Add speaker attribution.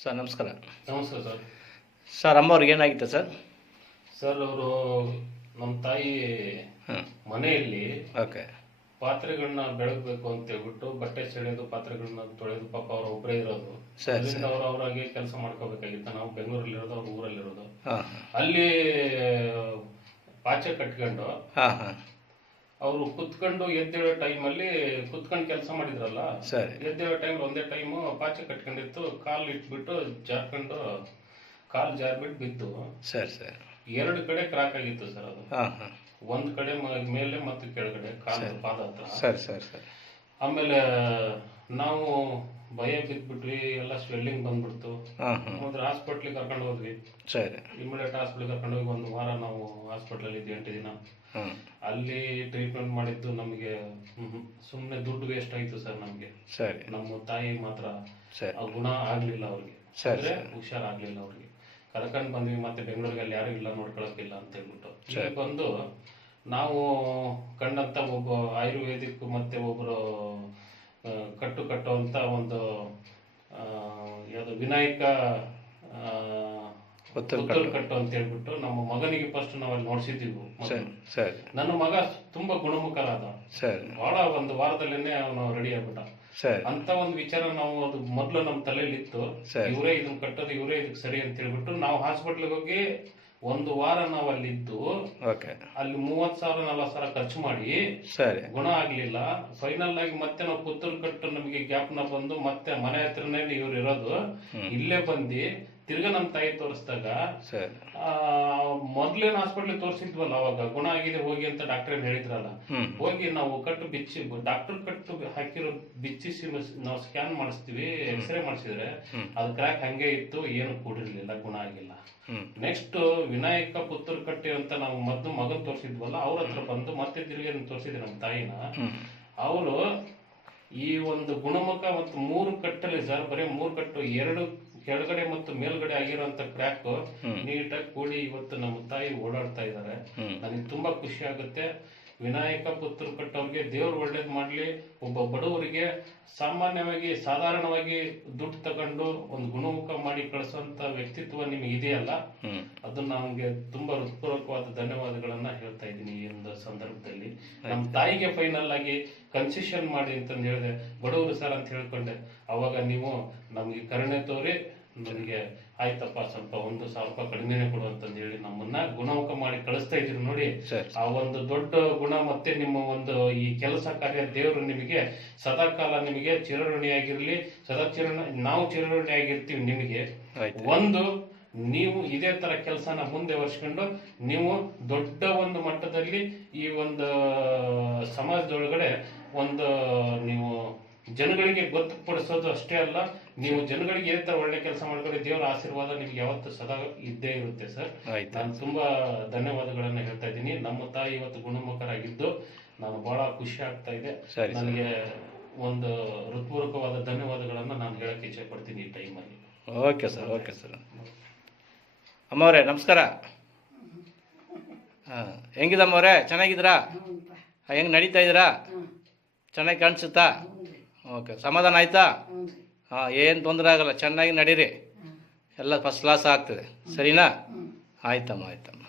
Speaker 1: Sir ನಮಸ್ಕಾರ.
Speaker 2: ನಮಸ್ಕಾರ sir.
Speaker 1: Sir ಅಮ್ಮವ್ರಿಗೆ ಏನಾಗಿತ್ತು ಸರ್?
Speaker 2: ಸರ್ ಅವರು ನಮ್ಮ ತಾಯಿ
Speaker 1: ಹಾಂ.
Speaker 2: ಮನೆಯಲ್ಲಿ
Speaker 1: ಓಕೆ.
Speaker 2: ಪಾತ್ರೆಗಳನ್ನ ಬೆಳಗ್ಬೇಕು ಅಂತ ಹೇಳ್ಬಿಟ್ಟು ಬಟ್ಟೆ ಸೆಳೆದು ಪಾತ್ರೆಗಳನ್ನ ತೊಳೆದು ಪಾಪ ಅವ್ರ ಒಬ್ಬರೇ ಇರೋದು.
Speaker 1: ಸರ್
Speaker 2: ಅವ್ರು ಅವ್ರಾಗೆ ಕೆಲಸ ಮಾಡ್ಕೋಬೇಕಾಗಿತ್ತು. ನಾವು ಬೆಂಗಳೂರಲ್ಲಿ ಇರೋದು ಅವ್ರ ಊರಲ್ಲಿರೋದು.
Speaker 1: ಹಾಂ
Speaker 2: ಅಲ್ಲಿ ಪಾಚೆ ಕಟ್ಕೊಂಡು
Speaker 1: ಹಾಂ ಹಾಂ.
Speaker 2: ಅವರು ಕುತ್ಕೊಂಡು ಎದ್ದೇಳೋ ಟೈಮಲ್ಲಿ ಕುತ್ಕೊಂಡು ಕೆಲಸ ಮಾಡಿದ್ರಲ್ಲ
Speaker 1: ಸರಿ.
Speaker 2: ಎದ್ದೇಳೋ ಟೈಮ್ ಒಂದೇ ಟೈಮು ಪಾಚೆ ಕಟ್ಕೊಂಡಿತ್ತು ಕಾಲು ಇಟ್ಬಿಟ್ಟು ಜಾರ್ಕೊಂಡು ಕಾಲು ಜಾರ್ಬಿಟ್ಟು ಬಿದ್ದು.
Speaker 1: ಸರಿ ಸರಿ.
Speaker 2: ಎರಡು ಕಡೆ ಕ್ರಾಕ್ ಆಗಿತ್ತು ಸರ್ ಅದು.
Speaker 1: ಹಾಂ ಹಾಂ
Speaker 2: ಒಂದ್ ಕಡೆ ಮ- ಮೇಲೆ ಮತ್ತು ಕೆಳಗಡೆ ಕಾಲು ಪಾದ ಹತ್ರ.
Speaker 1: ಸರಿ ಸರಿ ಸರಿ.
Speaker 2: ಆಮೇಲೆ ನಾವು ಭಯ ಬಿದ್ಬಿಟ್ವಿ ಎಲ್ಲ ಸ್ವೆಲ್ಲಿಂಗ್ ಬಂದ್ಬಿಡ್ತು.
Speaker 1: ಅಂದ್ರೆ
Speaker 2: ಹಾಸ್ಪಿಟ್ಲ್ ಹಾಸ್ಪಿಟ್ಲಿಗೆ ಕರ್ಕೊಂಡು ಹೋದ್ವಿ.
Speaker 1: ಸರಿ.
Speaker 2: ಇಮಿಡಿಯೇಟ್ ಹಾಸ್ಪಿಟ್ಲಿಗೆ ಕರ್ಕೊಂಡು ಹೋಗಿ ಒಂದು ವಾರ ನಾವು ಹಾಸ್ಪಿಟ್ಲಲ್ಲಿ ಇದ್ವಿ ಎಂಟು ದಿನ. ಅಲ್ಲಿ ಟ್ರೀಟ್ಮೆಂಟ್ ಮಾಡಿದ್ದು ನಮಗೆ ಸುಮ್ಮನೆ ದುಡ್ಡು ವೇಸ್ಟ್ ಆಯ್ತು ಸರ್ ನಮಗೆ.
Speaker 1: ಸರಿ.
Speaker 2: ನಮ್ಮ ತಾಯಿ ಮಾತ್ರ ಆ ಗುಣ ಆಗ್ಲಿಲ್ಲ ಅವ್ರಿಗೆ.
Speaker 1: ಸರಿ,
Speaker 2: ಅಂದ್ರೆ ಹುಷಾರಾಗ್ಲಿಲ್ಲ ಅವ್ರಿಗೆ. ಕರ್ಕೊಂಡ್ ಬಂದ್ವಿ ಮತ್ತೆ ಬೆಂಗಳೂರಿಗೆ ಅಲ್ಲಿ ಯಾರು ಇಲ್ಲ ನೋಡ್ಕೊಳಕ್ಕಿಲ್ಲ ಅಂತ ಹೇಳ್ಬಿಟ್ಟು. ಇಲ್ಲಿ ಬಂದು ನಾವು ಕಂಡಂತ ಒಬ್ಬ ಆಯುರ್ವೇದಿಕ್ ಮತ್ತೆ ಒಬ್ಬರು ಕಟ್ಟು ಕಟ್ಟುವಂತ ಒಂದು ಯಾವುದು ವಿನಾಯಕ ಕಟ್ಟು. ಅಂತ ಹೇಳ್ಬಿಟ್ಟು ನಮ್ಮ ಮಗನಿಗೆ ಫಸ್ಟ್ ನಾವು ಅಲ್ಲಿ ನೋಡ್ಸಿದ್ದೀವಿ. ಮೊದ್ಲು.
Speaker 1: ಸರಿ ಸರಿ.
Speaker 2: ನನ್ನ ಮಗ ತುಂಬಾ ಗುಣಮುಖರಾದ.
Speaker 1: ಸರಿ.
Speaker 2: ಬಹಳ ಒಂದು ವಾರದಲ್ಲೇನೆ ಅವನು ರೆಡಿ ಆಗ್ಬಿಟ್ಟ.
Speaker 1: ಸರಿ.
Speaker 2: ಅಂತ ಒಂದು ವಿಚಾರ ನಾವು ಅದು ಮೊದ್ಲು ನಮ್ಮ ತಲೆಯಲ್ಲಿ ಇತ್ತು. ಇವರೇ ಇದನ್ನ ಕಟ್ಟೋದು ಇವರೇ ಇದಕ್ಕೆ ಸರಿ ಅಂತ ಹೇಳ್ಬಿಟ್ಟು ನಾವು ಹಾಸ್ಪಿಟ್ಲಿಗೆ ಹೋಗಿ ಒಂದು ವಾರ ನಾವು ಅಲ್ಲಿದ್ದು
Speaker 1: ಓಕೆ
Speaker 2: ಅಲ್ಲಿ ಮೂವತ್ ಸಾವಿರ ನಲವತ್ತು ಸಾವಿರ ಖರ್ಚು ಮಾಡಿ
Speaker 1: ಸರಿ.
Speaker 2: ಗುಣ ಆಗ್ಲಿಲ್ಲ. ಫೈನಲ್ ಆಗಿ ಮತ್ತೆ ನಾವು ಪುತ್ತೂರು ಕಟ್ಟು ನಮಗೆ ನ ಬಂದು ಮತ್ತೆ ಮನೆ ಹತ್ರನೇ ಇವ್ರು ಇರೋದು. ಇಲ್ಲೇ ಬಂದು ತಿರ್ಗಾ ನಮ್ಮ ತಾಯಿ ತೋರಿಸಿದಾಗ
Speaker 1: ಸರಿ.
Speaker 2: ಮೊದ್ಲೇನು ಹಾಸ್ಪಿಟ್ಲ್ ತೋರಿಸಿದ್ವಲ್ಲ ಅವಾಗ? ಗುಣ ಆಗಿದೆ ಹೋಗಿ ಅಂತ ಡಾಕ್ಟರ್ ಏನ್ ಹೇಳಿದ್ರಲ್ಲ? ಹೋಗಿ ನಾವು ಕಟ್ಟು ಬಿಚ್ಚಿ ಡಾಕ್ಟರ್ ಕಟ್ಟು ಹಾಕಿರೋ ಬಿಚ್ಚಿಸಿ ನಾವು ಸ್ಕ್ಯಾನ್ ಮಾಡಿಸ್ತೀವಿ ಎಕ್ಸ್ರೇ ಮಾಡಿಸಿದ್ರೆ ಅದು ಕ್ರ್ಯಾಕ್ ಹಂಗೆ ಇತ್ತು ಏನು ಕೂಡಿರ್ಲಿಲ್ಲ ಗುಣ ಆಗಿಲ್ಲ. ನೆಕ್ಸ್ಟ್ ವಿನಾಯಕ ಪುತ್ತೂರ್ ಕಟ್ಟಿ ಅಂತ ನಾವು ಮದ್ದು ಮಗನ್ ತೋರಿಸಿದ್ವಲ್ಲ ಅವ್ರ ಹತ್ರ ಬಂದು ಮತ್ತೆ ತಿರುಗಿ ತೋರಿಸಿದ್ರೆ ನಮ್ಮ ತಾಯಿನ. ಅವರು ಈ ಒಂದು ಗುಣಮುಖ ಮತ್ತು ಮೂರು ಕಟ್ಟಲ್ಲಿ ಸರ್ ಬರೀ ಮೂರು ಕಟ್ಟು ಎರಡು ಕೆಳಗಡೆ ಮತ್ತು ಮೇಲ್ಗಡೆ ಆಗಿರುವಂತ ಕ್ರ್ಯಾಕ್ ನೀಟಾಗಿ ಕೂಡಿ ಇವತ್ತು ನಮ್ಮ ತಾಯಿ ಓಡಾಡ್ತಾ ಇದ್ದಾರೆ. ನನಗೆ ತುಂಬಾ ಖುಷಿ ಆಗುತ್ತೆ. ವಿನಾಯಕ ಪುತ್ರ ಕಟ್ಟವ್ರಿಗೆ ದೇವ್ರು ಒಳ್ಳೇದ್ ಮಾಡ್ಲಿ ಒಬ್ಬ ಬಡವರಿಗೆ ಸಾಮಾನ್ಯವಾಗಿ ಸಾಧಾರಣವಾಗಿ ದುಡ್ಡು ತಗೊಂಡು ಒಂದು ಗುಣಮುಖ ಮಾಡಿ ಕಳಿಸುವಂತ ವ್ಯಕ್ತಿತ್ವ ನಿಮಗೆ ಇದೆಯಲ್ಲ
Speaker 1: ಅದು
Speaker 2: ಅದನ್ನ ನಮ್ಗೆ ತುಂಬಾ ಹೃತ್ಪೂರ್ವಕವಾದ ಧನ್ಯವಾದಗಳನ್ನ ಹೇಳ್ತಾ ಇದ್ದೀನಿ ಈ ಒಂದು ಸಂದರ್ಭದಲ್ಲಿ. ನಮ್ಮ ತಾಯಿಗೆ ಫೈನಲ್ ಆಗಿ ಕನ್ಸೆಷನ್ ಮಾಡಿ ಅಂತಂದು ಹೇಳಿದೆ ಬಡವರು ಸರ್ ಅಂತ ಹೇಳ್ಕೊಂಡೆ ಅವಾಗ ನೀವು ನಮಗೆ ಕರುಣೆ ತೋರಿ ನಮಗೆ ಆಯ್ತಪ್ಪ ಸ್ವಲ್ಪ ಒಂದು ಸಾವಿರ ರೂಪಾಯಿ ಕಡಿಮೆನೆ ಕೊಡು ಅಂತಂದು ಹೇಳಿ ನಮ್ಮನ್ನ ಗುಣಮುಖ ಮಾಡಿ ಕಳಿಸ್ತಾ ಇದ್ರು ನೋಡಿ. ಆ ಒಂದು ದೊಡ್ಡ ಗುಣ ಮತ್ತೆ ನಿಮ್ಮ ಒಂದು ಈ ಕೆಲಸ ಕಾರ್ಯ ದೇವರು ನಿಮಗೆ ಸದಾಕಾಲ ನಿಮಗೆ ಚಿರಋಣಿಯಾಗಿರ್ಲಿ ಸದಾ ಚಿರ ನಾವು ಚಿರಋಣಿಯಾಗಿರ್ತೀವಿ ನಿಮಗೆ. ಒಂದು ನೀವು ಇದೇ ತರ ಕೆಲಸನ ಮುಂದೆ ವರ್ಷಕೊಂಡು ನೀವು ದೊಡ್ಡ ಒಂದು ಮಟ್ಟದಲ್ಲಿ ಈ ಒಂದು ಸಮಾಜದೊಳಗಡೆ ಒಂದು ನೀವು ಜನಗಳಿಗೆ ಗೊತ್ತುಪಡಿಸೋದು ಅಷ್ಟೇ ಅಲ್ಲ ನೀವು ಜನಗಳಿಗೆ ಏ ತರ ಒಳ್ಳೆ ಕೆಲಸ ಮಾಡಿದ್ರೆ ದೇವರ ಆಶೀರ್ವಾದ ನಿಮ್ಗೆ ಯಾವತ್ತು ಸದಾ ಇದ್ದೇ ಇರುತ್ತೆ ಸರ್.
Speaker 1: ಆಯ್ತು.
Speaker 2: ನಾನು ತುಂಬಾ ಧನ್ಯವಾದಗಳನ್ನ ಹೇಳ್ತಾ ಇದ್ದೀನಿ. ನಮ್ಮ ತಾಯಿ ಇವತ್ತು ಗುಣಮುಖರಾಗಿದ್ದು ನಾನು ಬಹಳ ಖುಷಿ ಆಗ್ತಾ ಇದೆ. ನನಗೆ ಒಂದು ಹೃತ್ಪೂರ್ವಕವಾದ ಧನ್ಯವಾದಗಳನ್ನ ನಾನು ಹೇಳಕ್ಕೆ ಇಚ್ಛೆ ಪಡ್ತೀನಿ ಈ ಟೈಮಲ್ಲಿ.
Speaker 1: Okay sir okay sir. ಅಮ್ಮವ್ರೆ ನಮಸ್ಕಾರ. ಹಾಂ ಹೆಂಗಿದಮ್ಮವ್ರೆ? ಚೆನ್ನಾಗಿದ್ದೀರಾ? ಹೆಂಗ್ ನಡೀತಾ ಇದ್ದೀರಾ? ಚೆನ್ನಾಗಿ ಕಾಣಿಸುತ್ತಾ? ಓಕೆ ಸಮಾಧಾನ ಆಯ್ತಾ? ಹಾಂ ಏನು ತೊಂದರೆ ಆಗಲ್ಲ ಚೆನ್ನಾಗಿ ನಡೀರಿ. ಎಲ್ಲ ಫಸ್ಟ್ ಕ್ಲಾಸ್ ಆಗ್ತದೆ. ಸರಿನಾ? ಆಯ್ತಮ್ಮ ಆಯ್ತಮ್ಮ.